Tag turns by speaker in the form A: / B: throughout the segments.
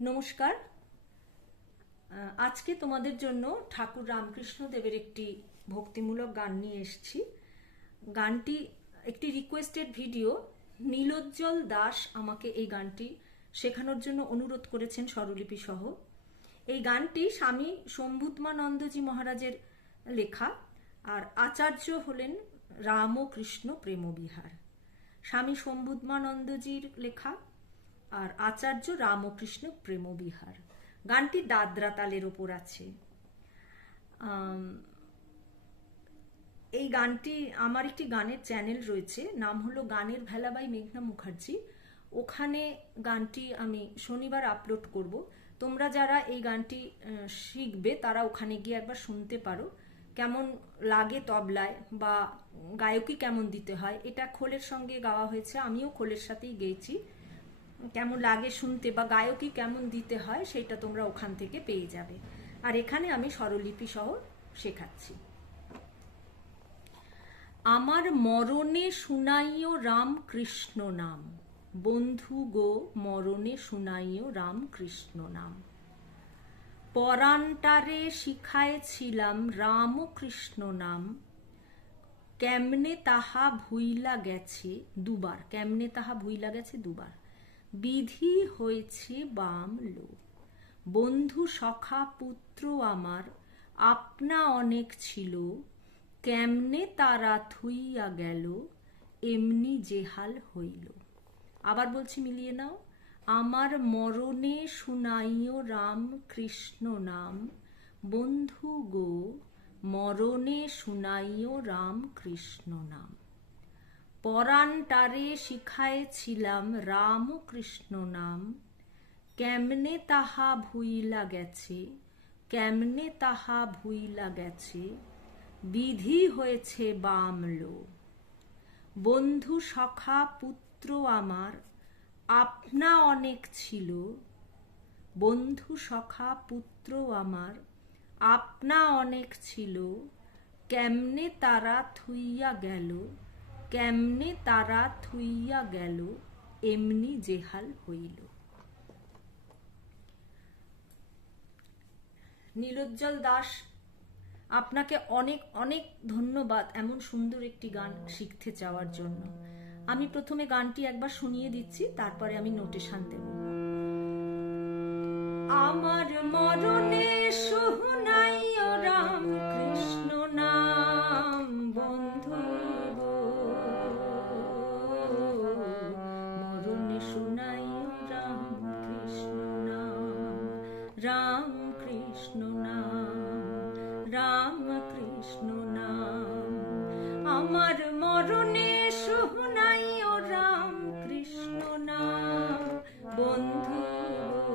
A: নমস্কার। আজকে তোমাদের জন্য ঠাকুর রামকৃষ্ণ দেবের একটি ভক্তিমূলক গান নিয়ে এসেছি। গানটি একটি রিকোয়েস্টেড ভিডিও নীলোজ্জ্বল দাস আমাকে এই গানটি শেখানোর জন্য অনুরোধ করেছেন স্বরলিপি সহ। এই গানটি স্বামী শম্ভুত্মানন্দজি মহারাজের লেখা আর আচার্য হলেন রামকৃষ্ণ প্রেমবিহার। স্বামী শম্ভুত্মানন্দজির লেখা। আর আচার্য রামকৃষ্ণ প্রেমবিহার। গানটি দাদরা তালের ওপর আছে। এই গানটি, আমার একটি গানের চ্যানেল রয়েছে, নাম হলো গানের ভেলা বাই মেঘনা মুখার্জি। ওখানে গানটি আমি শনিবার আপলোড করব। তোমরা যারা এই গানটি শিখবে, তারা ওখানে গিয়ে একবার শুনতে পারো। কেমন লাগে তবলায় বা গায়কী কেমন দিতে হয়, এটা খোলের সঙ্গে গাওয়া হয়েছে, আমিও খোলের সাথেই গেয়েছি। কেমন লাগে শুনতে বা গায়কী কেমন দিতে হয় সেটা তোমরা ওখান থেকে পেয়ে যাবে। আর এখানে আমি স্বরলিপি সহ শেখাচ্ছি। আমার মরণে শুনাইও রাম কৃষ্ণ নাম। বন্ধু গো, মরণে শুনাইও রাম কৃষ্ণ নাম। পরান্টারে শিখায়েছিলাম রাম কৃষ্ণ নাম। কেমনে তাহা ভুইলা গেছে দুবার, কেমনে তাহা ভুইলা গেছে দুবার? বিধি হয়েছে বাম লো বন্ধু সখা পুত্র আমার, আপনা অনেক ছিল, কেমনে তারা থুইয়া গেল, এমনি জেহাল হইল। আবার বলছি মিলিয়ে নাও, আমার মরণে শুনাইও রাম কৃষ্ণ নাম। বন্ধু গো, মরণে শুনাইও রাম কৃষ্ণ নাম। পরান্টারে শিখায়েছিলাম রাম কৃষ্ণ নাম। কেমনে তাহা ভুইলা গেছে, কেমনে তাহা ভুইলা গেছে, বিধি হয়েছে বামলো বন্ধু সখা পুত্র আমার, আপনা অনেক ছিল। বন্ধু সখা পুত্র আমার, আপনা অনেক ছিল। কেমনে তারা থুইয়া গেল কেমনে তারা থুইয়া গেল, এমনি জেহাল হইল। নীলোজ্জ্বল দাস, আপনাকে অনেক অনেক ধন্যবাদ এমন সুন্দর একটি গান শিখতে চাওয়ার জন্য। আমি প্রথমে গানটি একবার শুনিয়ে দিচ্ছি, তারপরে আমি নোটেশন দেব। আমার মরণে শুনাইও রাম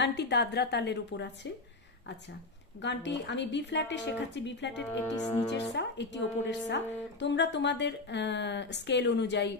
A: গানটি দাদরা তালের উপর আছে। আচ্ছা গানটি আমি বি ফ্ল্যাটে শেখাচ্ছি। বি ফ্ল্যাটের এটি নিচের সা এটি ওপরের সা। তোমরা তোমাদের স্কেল অনুযায়ী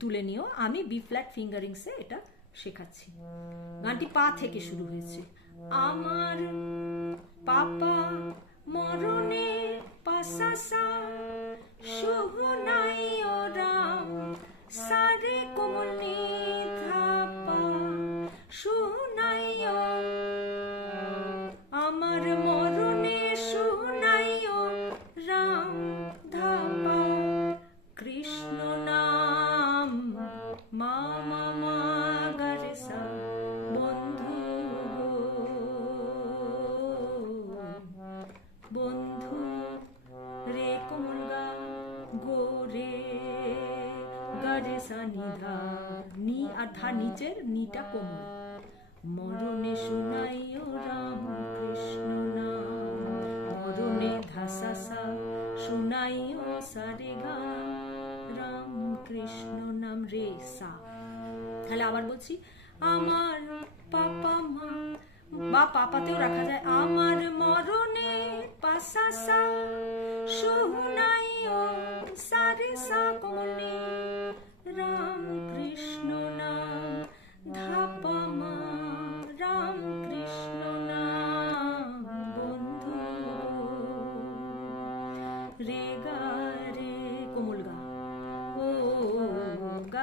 A: তুলে নিও। আমি বি ফ্ল্যাট ফিঙ্গারিংসে এটা শেখাচ্ছি। গানটি পা থেকে শুরু হয়েছে। আমার পাপা মরণে পাসাসা শুভ নাই ও রাম সারে কোমল নি নিচের, নিটা মরণে শুনাইও রাম কৃষ্ণ মরণে ধাসা সা শুনাইও সারে গা, রাম কৃষ্ণ নাম রে সা। তাহলে আবার বলছি, আমার পাপা মা, বা পাপাতেও রাখা যায়, আমার মরণে পাসা সা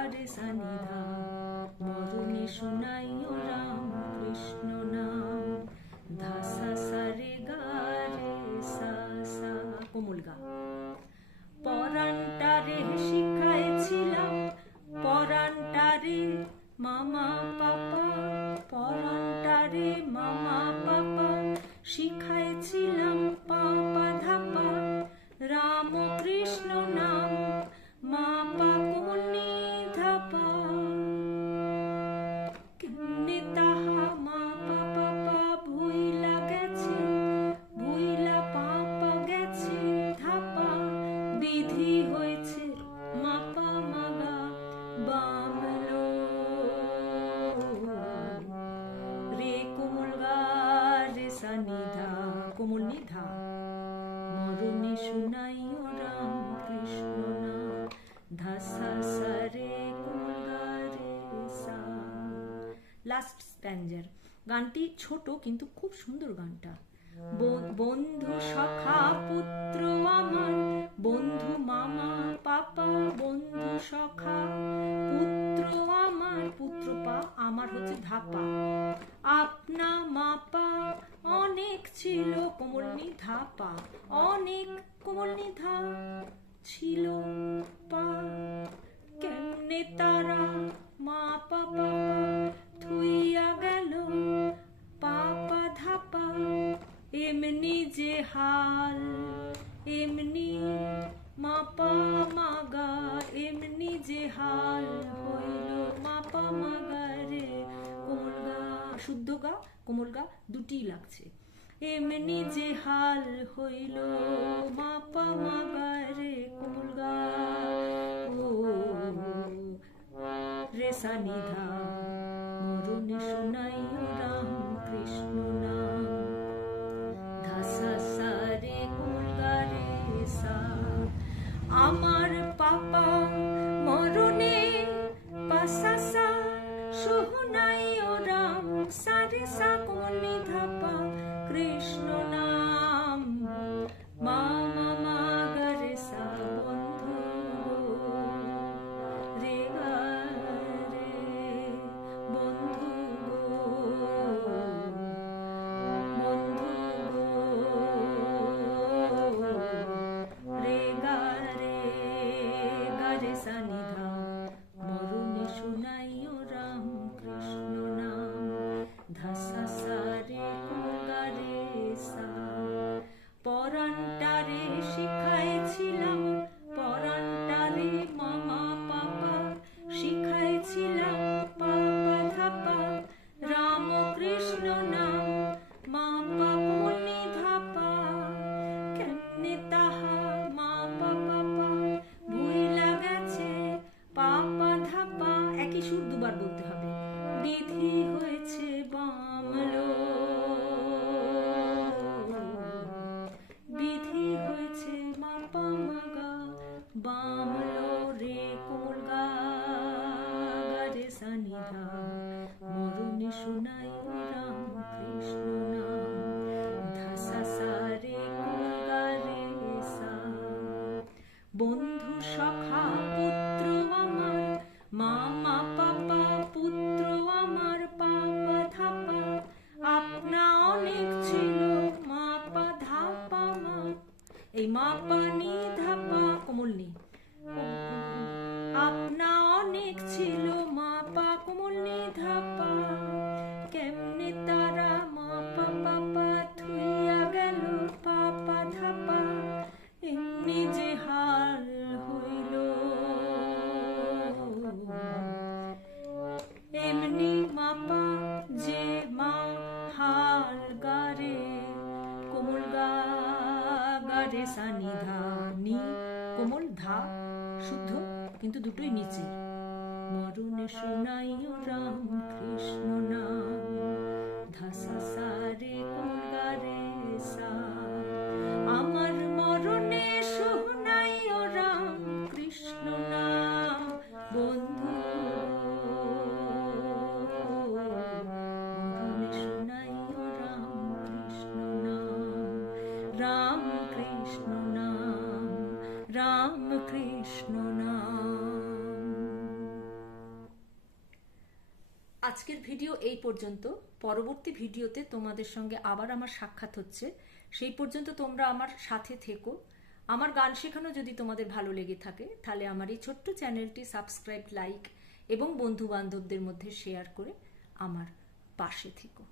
A: গা সানিধা। মরণে শুনাইও লাস্ট স্ট্যান্ডার গানটি ছোট কিন্তু খুব সুন্দর গানটা। বন্ধু সখা পুত্র আমার বন্ধু মামা পাপা, বন্ধু সখা পুত্র আমার, পুত্র পা আমার হচ্ছে ধাপা। আপনা মাপা অনেক ছিল কোমলনি ধাপা অনেক কোমলনি ধা ছিল পা। কেমনে তারা মা পাপা থুইয়া গেল, পাপা ধাপা, এমনি যে হাল, এমনি মাপা মাগা, এমনি যে হাল হইল মাপা মাগা রে। কোমল গা, শুদ্ধ গা, কোমল গা দুটি লাগছে। এমনি যে হাল হইল মাপা মাগা রে, কোমল গা, ও রেসা নিধা মরণে শুনাইও ধাসা সা রে গা রে শোনাই বন্ধু সখা পুত্র আমার মামা পাপা পুত্র আমার পাপা আপনা অনেক ছিল মাপা ধাপা মা এই মাপা নি ধাপা কোমল নি আপনা অনেক ছিল কোমল, ধা, শুদ্ধ, কিন্তু দুটোই নিচে। মরণে শোনাইও রাম কৃষ্ণ নাম। ধাসা সারে কোন কোমল গা রে সা। আজকের ভিডিও এই পর্যন্ত। পরবর্তী ভিডিওতে তোমাদের সঙ্গে আবার আমার সাক্ষাৎ হচ্ছে। সেই পর্যন্ত তোমরা আমার সাথে থেকো। আমার গান শেখানো যদি তোমাদের ভালো লেগে থাকে, তাহলে আমার এই ছোট্ট চ্যানেলটি সাবস্ক্রাইব, লাইক এবং বন্ধু বান্ধবদের মধ্যে শেয়ার করে আমার পাশে থেকো।